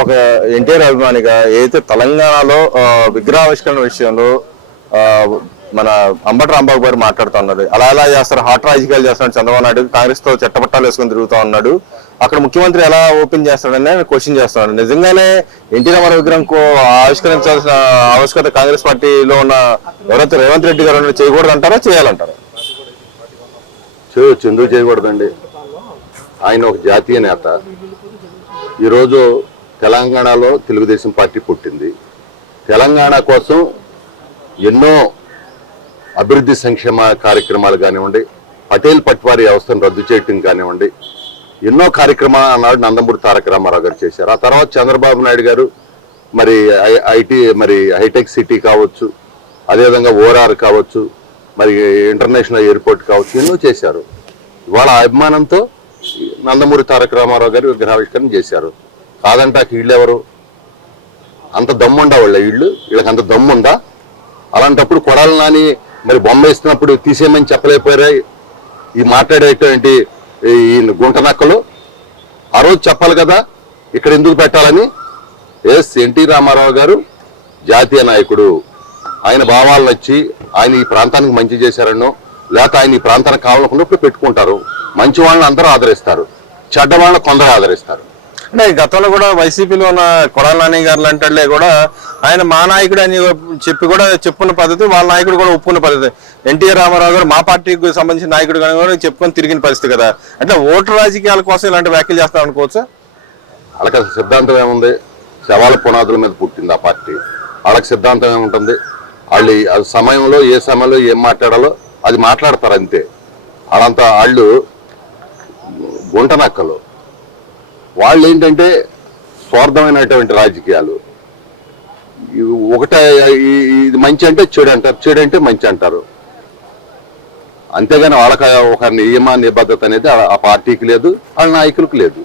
ఒక ఎన్టీఆర్ అభిమానిగా ఏదైతే తెలంగాణలో విగ్రహావిష్కరణ విషయంలో మన అంబటి రాంబాబు గారు మాట్లాడుతున్నారు. అలా ఎలా చేస్తారు, హాట్ రాజకీయాలు చేస్తున్నాడు చంద్రబాబు నాయుడు, కాంగ్రెస్ తో చట్టపట్టాలు వేసుకొని తిరుగుతూ ఉన్నాడు, అక్కడ ముఖ్యమంత్రి ఎలా ఓపెన్ చేస్తాడని క్వశ్చన్ చేస్తున్నాడు. నిజంగానే ఎన్టీ రామారావు విగ్రహం ఆవిష్కరించాల్సిన ఆవశ్యకత కాంగ్రెస్ పార్టీలో ఉన్న ఎవరైతే రేవంత్ రెడ్డి గారు చేయకూడదు అంటారా, చేయాలంటారా? చేయొచ్చు, ఎందుకు చేయకూడదండి? ఆయన ఒక జాతీయ నేత. ఈరోజు తెలంగాణలో తెలుగుదేశం పార్టీ పుట్టింది. తెలంగాణ కోసం ఎన్నో అభివృద్ధి సంక్షేమ కార్యక్రమాలు కానివ్వండి, పటేల్ పట్వారీ వ్యవస్థను రద్దు చేయటం కానివ్వండి, ఎన్నో కార్యక్రమాలు అన్నాడు నందమూరి తారక రామారావు గారు చేశారు. ఆ తర్వాత చంద్రబాబు నాయుడు గారు మరి హైటెక్ సిటీ కావచ్చు, అదేవిధంగా ఓఆర్ఆర్ కావచ్చు, మరి ఇంటర్నేషనల్ ఎయిర్పోర్ట్ కావచ్చు, ఎన్నో చేశారు. ఇవాళ అభిమానంతో నందమూరి తారక రామారావు గారు విగ్రహావిష్కరణ చేశారు. కాదంటాక వీళ్ళెవరు? అంత దమ్ముండా వాళ్ళ వీళ్ళకి అంత దమ్ముందా? అలాంటప్పుడు కొడాలి నాని మరి బొమ్మ వేస్తున్నప్పుడు తీసేయమని చెప్పలేకపోయారా ఈ మాట్లాడేటువంటి ఈ గుంట నక్కలు? ఆ రోజు చెప్పాలి కదా ఇక్కడ ఎందుకు పెట్టాలని. ఎన్టీ రామారావు గారు జాతీయ నాయకుడు. ఆయన భావాలు నచ్చి ఆయన ఈ ప్రాంతానికి మంచి చేశారనో, లేకపోతే ఆయన ఈ ప్రాంతానికి కావాలనుకున్నప్పుడు పెట్టుకుంటారు. మంచి వాళ్ళని అందరూ ఆదరిస్తారు, చెడ్డ వాళ్ళని కొందరు ఆదరిస్తారు. అంటే గతంలో కూడా వైసీపీలో ఉన్న కొడాలి నాని గారు లాంటి కూడా ఆయన మా నాయకుడు అని చెప్పి కూడా చెప్పుకున్న పద్ధతి, వాళ్ళ నాయకుడు కూడా ఒప్పుకున్న పద్ధతి. ఎన్టీఆర్ రామారావు గారు మా పార్టీకి సంబంధించిన నాయకుడు కానీ కూడా చెప్పుకొని తిరిగిన పరిస్థితి కదా. అంటే ఓటు రాజకీయాల కోసం ఇలాంటి వ్యాఖ్యలు చేస్తారు అనుకోవచ్చా? వాళ్ళకి అసలు సిద్ధాంతం ఏముంది? శవాల పునాదుల మీద పుట్టింది ఆ పార్టీ. వాళ్ళకి సిద్ధాంతం ఏముంటుంది? వాళ్ళు సమయంలో ఏ సమయంలో ఏం మాట్లాడాలో అది మాట్లాడతారు అంతే. వాళ్ళంతా వాళ్ళు గుంట నక్కలు. వాళ్ళు ఏంటంటే స్వార్థమైనటువంటి రాజకీయాలు. ఒకటే ఇది మంచి అంటే చెడు అంటారు, చెడు అంటే మంచి అంటారు. అంతేగాని వాళ్ళకి ఒక నియమ నిబద్ధత అనేది ఆ పార్టీకి లేదు, వాళ్ళ నాయకులకు లేదు.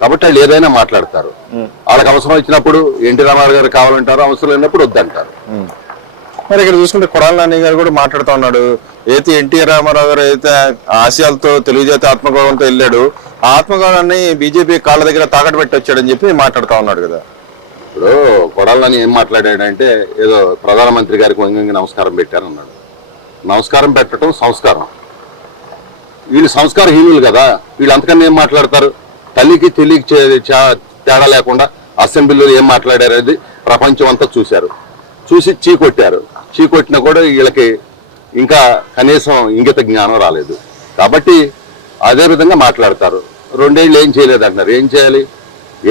కాబట్టి వాళ్ళు ఏదైనా మాట్లాడతారు. వాళ్ళకి అవసరం వచ్చినప్పుడు ఎన్టీ రామారావు గారు కావాలంటారు, అవసరం లేనప్పుడు వద్దంటారు. మరి ఇక్కడ చూసుకుంటే కొడాలి నాని గారు కూడా మాట్లాడుతూ ఉన్నాడు. అయితే ఎన్టీఆర్ రామారావు గారు అయితే ఆశయాలతో తెలుగుజాతి ఆత్మగౌరవంతో వెళ్ళాడు, ఆ ఆత్మగౌరవాన్ని బీజేపీ కాళ్ళ దగ్గర తాకట్టు పెట్టి వచ్చాడని చెప్పి మాట్లాడుతూ ఉన్నాడు కదా. ఇప్పుడు కొడాలి నాని ఏం మాట్లాడాడంటే ఏదో ప్రధానమంత్రి గారికి వంగి నమస్కారం పెట్టారన్నాడు. నమస్కారం పెట్టడం సంస్కారం. వీళ్ళు సంస్కారహీనులు కదా. వీళ్ళు అంతకన్నా ఏం మాట్లాడతారు? తల్లికి తెలియకి తేడా లేకుండా అసెంబ్లీలో ఏం మాట్లాడారనేది ప్రపంచం అంతా చూశారు. చూసి చీకొట్టారు. చీకొట్టినా కూడా వీళ్ళకి ఇంకా కనీసం ఇంగిత జ్ఞానం రాలేదు. కాబట్టి అదే విధంగా మాట్లాడతారు. 2 ఏళ్ళు ఏం చేయలేదు అంటున్నారు. ఏం చేయాలి?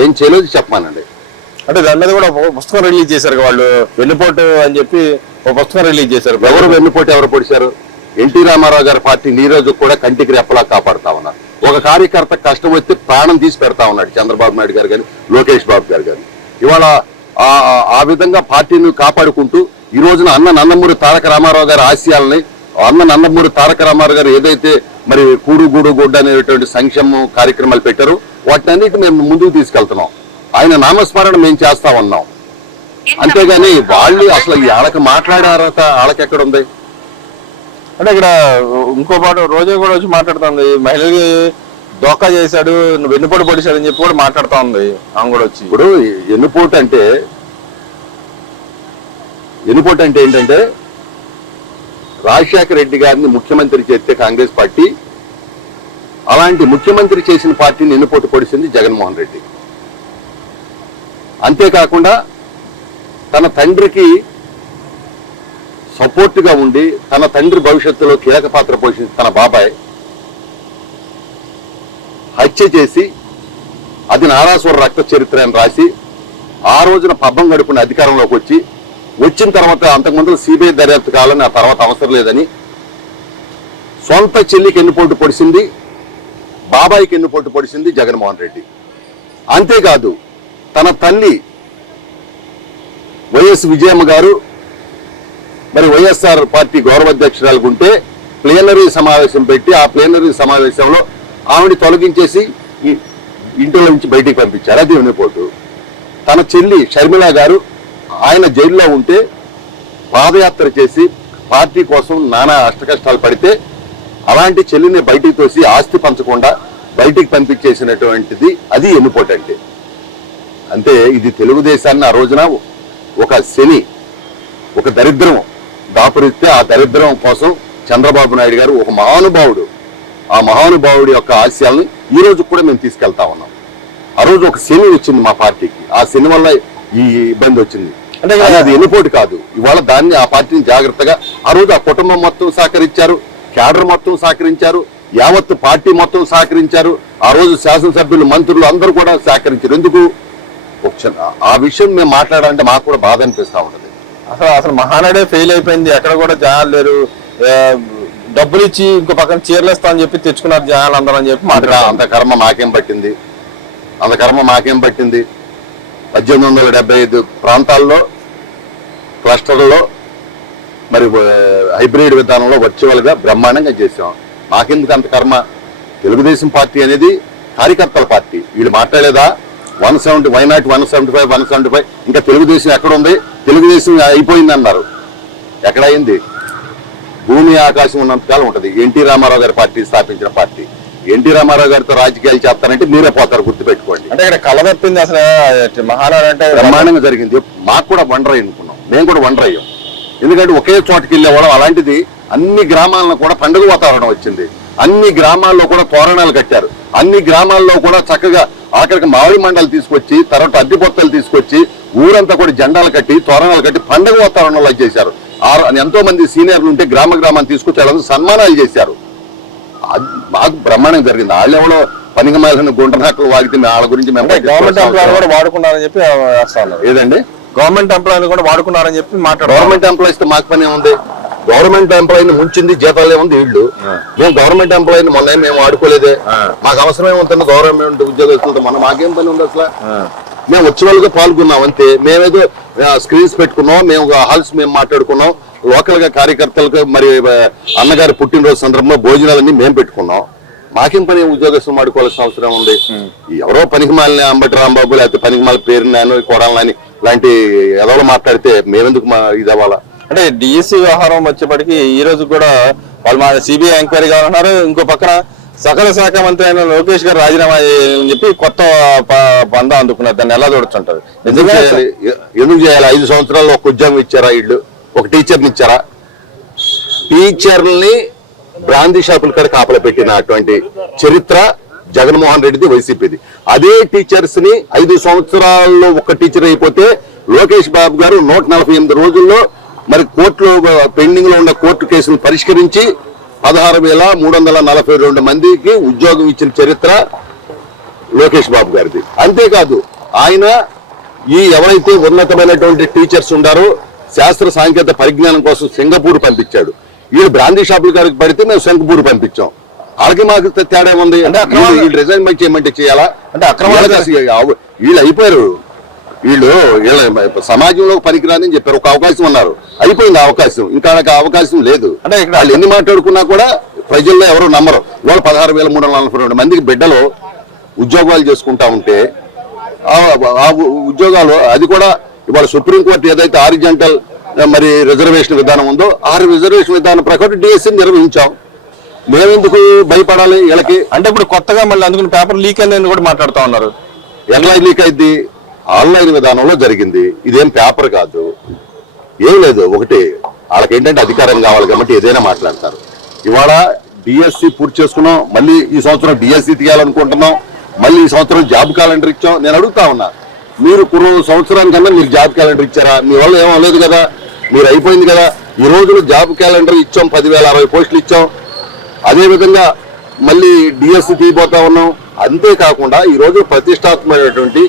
ఏం చేయలేదు చెప్పమానండి. అంటే దాని మీద కూడా పుస్తకం రిలీజ్ చేశారు వాళ్ళు, వెన్నుపోటు అని చెప్పి ఒక పుస్తకం రిలీజ్ చేశారు. ఎవరు వెన్నుపోటు ఎవరు పొడిచారు? ఎన్టీ రామారావు గారి పార్టీ ఈ రోజు కూడా కంటికి రెప్పలా కాపాడుతా ఉన్నారు. ఒక కార్యకర్త కష్టం వస్తే ప్రాణం తీసి పెడతా ఉన్నాడు చంద్రబాబు నాయుడు గారు కానీ, లోకేష్ బాబు గారు కానీ. ఇవాళ ఆ విధంగా పార్టీని కాపాడుకుంటూ ఈ రోజున నందమూరి తారక రామారావు గారి ఆశయాలని, నందమూరి తారక రామారావు గారు ఏదైతే మరి కూడు గూడు గుడ్డ అనేటువంటి సంక్షేమ కార్యక్రమాలు పెట్టారో వాటినన్నిటి మేము ముందుకు తీసుకెళ్తున్నాం. ఆయన నామస్మరణ మేము చేస్తా ఉన్నాం. అంతేగాని వాళ్ళు అసలు వాళ్ళకి మాట్లాడే అర్హత వాళ్ళకి ఎక్కడుంది? అంటే ఇక్కడ ఇంకో పాటు రోజా కూడా వచ్చి మాట్లాడుతుంది, మహిళలకి దోకా చేశాడు, వెన్నుపోటు పొడిచాడు అని చెప్పి కూడా మాట్లాడుతూ ఉంది ఆమె కూడా వచ్చి. ఇప్పుడు వెన్నుపోటు అంటే ఏంటంటే రాజశేఖర రెడ్డి గారిని ముఖ్యమంత్రి చేస్తే కాంగ్రెస్ పార్టీ, అలాంటి ముఖ్యమంత్రి చేసిన పార్టీని వెన్నుపోటు పొడిచింది జగన్మోహన్ రెడ్డి. అంతేకాకుండా తన తండ్రికి సపోర్ట్గా ఉండి తన తండ్రి భవిష్యత్తులో కీలక పాత్ర పోషించి తన బాబాయ్ హత్య చేసి అది నారాసుర రక్త చరిత్ర అని రాసి ఆ రోజున పబ్బం గడుపుని అధికారంలోకి వచ్చిన తర్వాత అంతకుముందు సిబిఐ దర్యాప్తు కావాలని, ఆ తర్వాత అవసరం లేదని సొంత చెల్లికి ఎన్నుపోటు పొడిచింది, బాబాయికి ఎన్నుపోటు పొడిచింది జగన్మోహన్ రెడ్డి. అంతేకాదు తన తల్లి వైఎస్ విజయమ్మ గారు మరి వైఎస్ఆర్ పార్టీ గౌరవాధ్యక్షురాలు ఉంటే ప్లేనరీ సమావేశం పెట్టి ఆ ప్లేనరీ సమావేశంలో ఆవిడ తొలగించేసి ఇంట్లో నుంచి బయటికి పంపించారు. అది వెన్నుపోటు. తన చెల్లి షర్మిల గారు ఆయన జైల్లో ఉంటే పాదయాత్ర చేసి పార్టీ కోసం నానా అష్టకష్టాలు పడితే అలాంటి చెల్లిని బయటికి తోసి ఆస్తి పంచకుండా బయటికి పంపించేసినటువంటిది అది వెన్నుపోటు అంటే. అంటే ఇది తెలుగుదేశాన్ని ఆ రోజున ఒక శని, ఒక దరిద్రం దాపురిస్తే ఆ దరిద్రం కోసం చంద్రబాబు నాయుడు గారు ఒక మహానుభావుడు, ఆ మహానుభావుడి యొక్క ఆశయాలను ఈ రోజు కూడా మేము తీసుకెళ్తా ఉన్నాం. ఆ రోజు ఒక శని వచ్చింది మా పార్టీకి, ఆ శని వల్ల ఈ ఇబ్బంది వచ్చింది. అంటే అది ఎన్నిపోటు కాదు. ఇవాళ దాన్ని ఆ పార్టీని జాగ్రత్తగా ఆ రోజు ఆ కుటుంబం మొత్తం సహకరించారు, క్యాడర్ మొత్తం సహకరించారు, యావత్ పార్టీ మొత్తం సహకరించారు. ఆ రోజు శాసనసభ్యులు, మంత్రులు అందరూ కూడా సహకరించారు. ఎందుకు ఆ విషయం మేము మాట్లాడాలంటే మాకు కూడా బాధ అనిపిస్తా ఉంటది. అసలు మహానాడే ఫెయిల్ అయిపోయింది, ఎక్కడ కూడా జనాలు లేరు, డబ్బులు ఇచ్చి ఇంకో పక్కన చీరలేస్తా అని చెప్పి తెచ్చుకున్నారు జనాలు అందరూ అని చెప్పి అంత కర్మ మాకేం పట్టింది, అంత కర్మ మాకేం పట్టింది. 1875 ప్రాంతాల్లో క్లస్టర్లో మరి హైబ్రిడ్ విధానంలో వర్చువల్ గా బ్రహ్మాండంగా చేసాం. మాకెందుకు అంత కర్మ? తెలుగుదేశం పార్టీ అనేది కార్యకర్తల పార్టీ. వీళ్ళు మాట్లాడేదా 170, వై నాట్ 175, 175 ఇంకా తెలుగుదేశం ఎక్కడుంది? తెలుగుదేశం అయిపోయింది అన్నారు. ఎక్కడైంది? భూమి ఆకాశం ఉన్నంతకాలం ఉంటది. ఎన్టీ రామారావు గారి పార్టీ స్థాపించిన పార్టీ. ఎన్టీ రామారావు గారితో రాజకీయాలు చేస్తారంటే మీరే పోతారు, గుర్తుపెట్టుకోండి. అంటే ఇక్కడ కళ తప్పింది. అసలు మహానాడు అంటే బ్రహ్మాండంగా జరిగింది. మాకు కూడా వండర్ అనుకున్నాం, మేము కూడా వండర్ అయ్యాం. ఎందుకంటే ఒకే చోటకి వెళ్ళేవాళ్ళం. అలాంటిది అన్ని గ్రామాలను కూడా పండుగ వాతావరణం వచ్చింది. అన్ని గ్రామాల్లో కూడా తోరణాలు కట్టారు. అన్ని గ్రామాల్లో కూడా చక్కగా ఆఖరికి మామిడి మండలు తీసుకొచ్చి, తర్వాత అడ్డిపొత్తలు తీసుకొచ్చి, ఊరంతా కూడా జెండాలు కట్టి, తోరణాలు కట్టి పండుగ వాతావరణంలో చేశారు. ఎంతో మంది సీనియర్లు ఉంటే గ్రామాన్ని తీసుకొచ్చి వాళ్ళందరూ సన్మానాలు చేశారు. మాకు బ్రహ్మాండంగా జరిగింది. వాళ్ళెవడో పనికి మాలిన గుండ్రనాకలు వాగితే వాళ్ళ గురించి గవర్నమెంట్ ఎంప్లాయీ కూడా వాడుకున్నారని చెప్పి ఏదండి, గవర్నమెంట్ ఎంప్లాయీ కూడా వాడుకున్నారని చెప్పి గవర్నమెంట్ ఎంప్లాయీస్ తో మాకు పని ఉంది. గవర్నమెంట్ ఎంప్లాయీని ముంచింది జీతాలే ఉంది వీళ్ళు. మేము గవర్నమెంట్ ఎంప్లాయీని మొన్న మేము వాడుకోలేదే. మాకు అవసరం ఏముంటుంది గవర్నమెంట్ ఉద్యోగస్తులతో? మన మాకేం పని ఉంది అసలు? మేము వచ్చేవాళ్ళుగా పాల్గొన్నాం అంతే. మేమేదో స్క్రీన్స్ పెట్టుకున్నాం, మేము హాల్స్ మేము మాట్లాడుకున్నాం. లోకల్ గా కార్యకర్తలకు మరి అన్నగారి పుట్టినరోజు సందర్భంలో భోజనాలన్నీ మేము పెట్టుకున్నాం. మాకేం పని ఉద్యోగస్తులు వాడుకోవాల్సిన అవసరం ఉంది? ఎవరో పనికి మాలిన అంబటి రాంబాబు లేకపోతే పనికి మాల పేరు నాను కొడాలని లాంటి ఎవరో మాట్లాడితే మేమెందుకు ఇది అవ్వాలా? అంటే డిఎస్సి వ్యవహారం వచ్చేప్పటికి ఈ రోజు కూడా వాళ్ళు మా సిబిఐ ఎంక్వైరీ కావాలన్నారు. ఇంకో పక్కన సకల శాఖ మంత్రి అయిన లోకేష్ గారు రాజీనామా అని చెప్పి కొత్త బంధం అందుకున్నారు. దాన్ని ఎలా చూడొచ్చుంటారు? ఎందుకు చేయాలి? 5 సంవత్సరాల్లో ఒక ఉద్యోగం ఇచ్చారా వీళ్ళు? ఒక టీచర్ని ఇచ్చారా? టీచర్ని బ్రాందీ షాపుల కాడ కాపలా పెట్టినటువంటి చరిత్ర జగన్మోహన్ రెడ్డిది, వైసీపీది. అదే టీచర్స్ ని 5 సంవత్సరాల్లో ఒక టీచర్ అయిపోతే లోకేష్ బాబు గారు 148 రోజుల్లో మరి కోర్టులో పెండింగ్ లో ఉన్న కోర్టు కేసులు పరిష్కరించి 16,342 మందికి ఉద్యోగం ఇచ్చిన చరిత్ర లోకేష్ బాబు గారిది. అంతేకాదు ఆయన ఎవరైతే ఉన్నతమైనటువంటి టీచర్స్ ఉండారో శాస్త్ర సాంకేతిక పరిజ్ఞానం కోసం సింగపూర్ పంపించాడు. వీళ్ళు బ్రాందీ షాపుల గారికి పడితే మేము సింగపూర్ పంపించాం. వాళ్ళకి మాకు తేడా ఉంది. అంటే వీళ్ళు రిజైన్మెంట్ చేయమంటే చేయాలా? అంటే వీళ్ళు అయిపోయారు. వీళ్ళు సమాజంలో పనికిరాని చెప్పారు. ఒక అవకాశం అన్నారు, అయిపోయింది అవకాశం. ఇంకా అవకాశం లేదు. అంటే వాళ్ళు ఎన్ని మాట్లాడుకున్నా కూడా ప్రజల్లో ఎవరు నమ్మరు. ఇవాళ 16,342 మందికి బిడ్డలు ఉద్యోగాలు చేసుకుంటా ఉంటే ఆ ఉద్యోగాలు అది కూడా ఇవాళ సుప్రీంకోర్టు ఏదైతే హారిజాంటల్ మరి రిజర్వేషన్ విధానం ఉందో ఆ రిజర్వేషన్ విధానం ప్రకారం డిఎస్సీ నిర్వహించాం. మేమెందుకు భయపడాలి వీళ్ళకి? అంటే ఇప్పుడు కొత్తగా మళ్ళీ అందుకుని పేపర్ లీక్ అయిందని కూడా మాట్లాడుతూ ఉన్నారు. ఎలా లీక్ అయింది? ఆన్లైన్ విధానంలో జరిగింది. ఇదేం పేపర్ కాదు, ఏం లేదు. ఒకటి వాళ్ళకి ఏంటంటే అధికారం కావాలి కాబట్టి ఏదైనా మాట్లాడతారు. ఇవాళ డిఎస్సి పూర్తి చేసుకున్నాం, మళ్ళీ ఈ సంవత్సరం డిఎస్సి తీయాలనుకుంటున్నాం, మళ్ళీ ఈ సంవత్సరం జాబ్ క్యాలెండర్ ఇచ్చాం. నేను అడుగుతా ఉన్నా, మీరు సంవత్సరానికన్నా మీరు జాబ్ క్యాలెండర్ ఇచ్చారా? మీ వల్ల ఏమో లేదు కదా, మీరు అయిపోయింది కదా. ఈ రోజులు జాబ్ క్యాలెండర్ ఇచ్చాం, 10,060 పోస్టులు ఇచ్చాం. అదేవిధంగా మళ్ళీ డిఎస్సి తీయబోతా ఉన్నాం. అంతేకాకుండా ఈ రోజు ప్రతిష్టాత్మకమైనటువంటి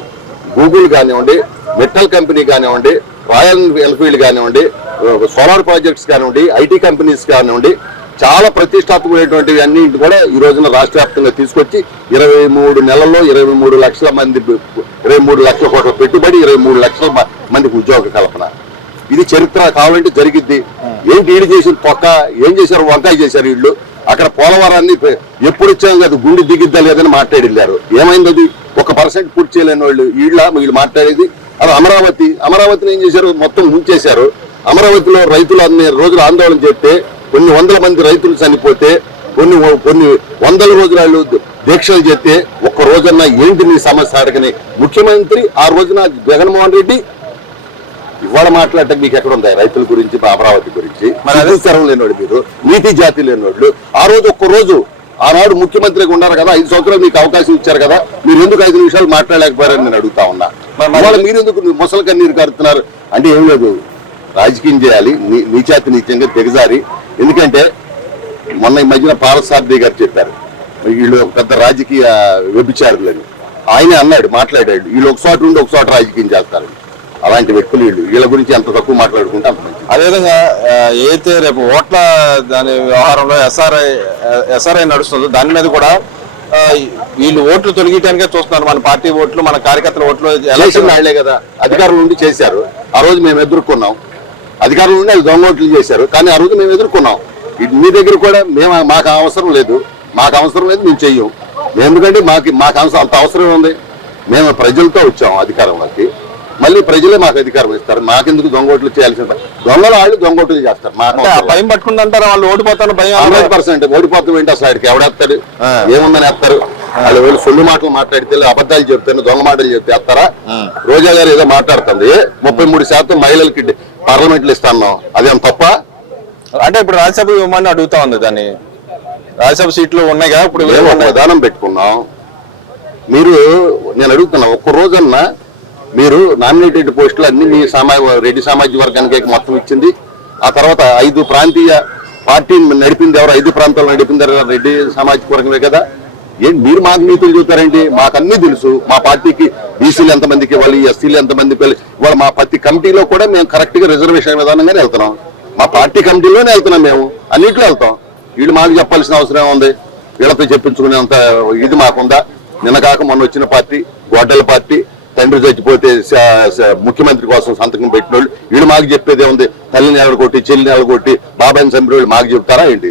గూగుల్ కానివ్వండి, మెటల్ కంపెనీ కానివ్వండి, రాయల్ ఎన్ఫీల్డ్ కానివ్వండి, సోలార్ ప్రాజెక్ట్స్ కానివ్వండి, ఐటీ కంపెనీస్ కానివ్వండి, చాలా ప్రతిష్టాత్మకమైనటువంటివి అన్ని కూడా ఈ రోజున రాష్ట్ర వ్యాప్తంగా తీసుకొచ్చి 23 నెలల్లో 23 లక్షల మంది, 23 లక్షల కోట్ల పెట్టుబడి, 23 లక్షల మందికి ఉద్యోగ కల్పన. ఇది చరిత్ర కావాలంటే జరిగిద్ది. ఏంటి వీళ్ళు చేసిన పొక్క? ఏం చేశారు? వంకాయ చేశారు వీళ్ళు. అక్కడ పోలవరాన్ని ఎప్పుడు ఇచ్చాం కదా, గుండె దిగిద్దా లేదని మాట్లాడి వెళ్ళారు. ఏమైంది? అది 1% పూర్తి చేయలేని వాళ్ళు వీళ్ళు మాట్లాడేది. అది అమరావతిని ఏం చేశారు? మొత్తం ముంచేశారు. అమరావతిలో రైతులు అన్ని రోజులు ఆందోళన చేస్తే కొన్ని వందల మంది రైతులు చనిపోతే, కొన్ని వందల రోజులు దీక్షలు చేస్తే ఒక్క రోజన్నా ఏంటి మీ సమస్య అడగని ముఖ్యమంత్రి ఆ రోజున జగన్మోహన్ రెడ్డి ఇవాళ మాట్లాడటం మీకు ఎక్కడ ఉంది రైతుల గురించి అమరావతి గురించి మరి అదే అధికారం లేనివాడు మీరు నీతి జాతి లేనివాళ్ళు ఆ రోజు ఒక్కరోజు ఆనాడు ముఖ్యమంత్రిగా ఉన్నారు కదా 5 సంవత్సరాలు మీకు అవకాశం ఇచ్చారు కదా మీరు ఎందుకు 5 నిమిషాలు మాట్లాడలేకపోయారని నేను అడుగుతా ఉన్నా ఇవాళ మీరు ఎందుకు ముసలి కన్నీరు కారుతున్నారు అంటే ఏం లేదు రాజకీయం చేయాలి నీచాతి నీచంగా దిగజారి ఎందుకంటే మొన్న ఈ మధ్యన పారసారథి గారు చెప్పారు వీళ్ళు పెద్ద రాజకీయ వ్యభిచారులని ఆయనే అన్నాడు మాట్లాడాడు వీళ్ళు ఒకసారి ఉండి ఒకసారి రాజకీయం చేస్తారు అలాంటి వ్యక్తులు వీళ్ళ గురించి ఎంత తక్కువ మాట్లాడుకుంటే అంత మంచిది. అదేవిధంగా ఏదైతే రేపు ఓట్ల దాని వ్యవహారంలో ఎస్ఆర్ఐ నడుస్తుందో దాని మీద కూడా వీళ్ళు ఓట్లు తొలగించడానికే చూస్తున్నారు. మన పార్టీ ఓట్లు మన కార్యకర్తల ఓట్లు ఎలక్షన్ వాళ్లే కదా అధికారుల నుండి చేశారు. ఆ రోజు మేము ఎదుర్కొన్నాం. అధికారుల నుండి అది దొంగ ఓట్లు చేశారు కానీ ఆ రోజు మేము ఎదుర్కొన్నాం. మీ దగ్గర కూడా మాకు అవసరం లేదు మేము చెయ్యం. ఎందుకంటే మాకు అంత అవసరం ఉంది. మేము ప్రజలతో వచ్చాము అధికారంలోకి. మళ్ళీ ప్రజలే మాకు అధికారం ఇస్తారు. మాకెందుకు దొంగోట్లు చేయాల్సిన దొంగలు వాళ్ళు దొంగోట్లు చేస్తారు. భయం పట్టుకుంటారా వాళ్ళు ఓడిపోతారు భయం 100% ఓడిపోతాం ఏంటి అసలు ఆడికి ఎవడేస్తారు ఏముందని వేస్తారు వాళ్ళు వీళ్ళు సొల్లు మాటలు మాట్లాడితే అబద్ధాలు చెప్తారు దొంగ మాటలు చెప్తే వేస్తారా. రోజా గారు ఏదో మాట్లాడుతుంది 33% మహిళలకి పార్లమెంట్లు ఇస్తాను అదేం తప్ప అంటే ఇప్పుడు రాజ్యసభ ఇవ్వమని అడుగుతా ఉంది. దాన్ని రాజ్యసభ సీట్లు ఉన్నాయి కదా ఇప్పుడు విధానం పెట్టుకున్నాం. మీరు నేను అడుగుతున్నా ఒక్క రోజన్నా మీరు నామినేటెడ్ పోస్టులు అన్ని మీ రెడ్డి సామాజిక వర్గానికి మొత్తం ఇచ్చింది. ఆ తర్వాత 5 ప్రాంతీయ పార్టీని నడిపింది ఎవరు 5 ప్రాంతాలు నడిపింది రెడ్డి సామాజిక వర్గమే కదా. ఏంటి మీరు మాకు నీతులు చూస్తారేంటి? మాకు అన్ని తెలుసు. మా పార్టీకి బీసీలు ఎంతమందికి ఇవ్వాలి ఎస్సీలు ఎంతమందికి ఇవ్వాలి ఇవాళ మా ప్రతి కమిటీలో కూడా మేము కరెక్ట్ గా రిజర్వేషన్ విధానంగానే వెళ్తున్నాం. మా పార్టీ కమిటీలోనే వెళ్తున్నాం. మేము అన్నింటిలో వెళ్తాం. వీళ్ళు మాకు చెప్పాల్సిన అవసరం ఉంది. వీళ్ళతో చెప్పించుకునేంత ఇది మాకుందా? నిన్న కాక మొన్న వచ్చిన పార్టీ గోడ్డల పార్టీ తండ్రి చచ్చిపోతే ముఖ్యమంత్రి కోసం సంతకం పెట్టిన వాళ్ళు వీళ్ళు మాకు చెప్పేదే ఉంది. తల్లిని ఎలగొట్టి చెల్లిని ఎలగొట్టి బాబాయిని చంపిన వాళ్ళు మాకు చెప్తారా ఏంటి?